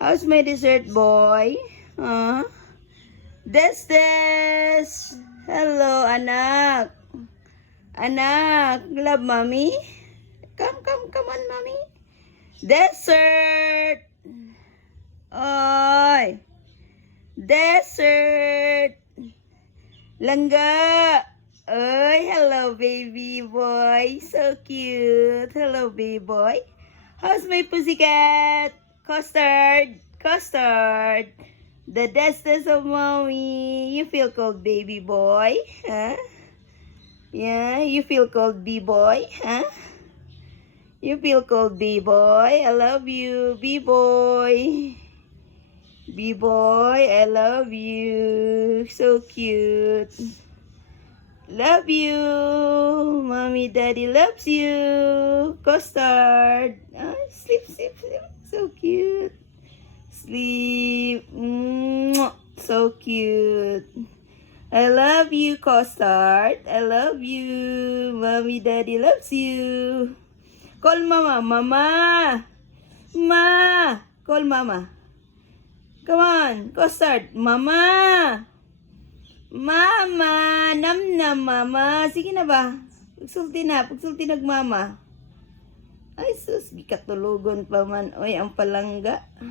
How's my dessert boy? Huh? Des! Hello, anak. Anak, love mommy? Come on, mommy. Dessert! Oy! Dessert! Langga! Oy, hello, baby boy. So cute. Hello, baby boy. How's my pussycat? Custard. The Destas of mommy. You feel cold, baby boy? Huh? Yeah, you feel cold, B-boy? Huh? You feel cold, B-boy? I love you, B-boy. B-boy, I love you. So cute. Love you. Mommy, daddy loves you. Custard. Sleep. So cute. Sleep. So cute. I love you, Custard. I love you. Mommy, daddy loves you. Call mama. Ma. Call mama. Come on, Custard. Mama. Nam mama. Sige na ba? Pagsulti nagmama. Ay sus, gikatulugon pa man. Oy, ang palangga.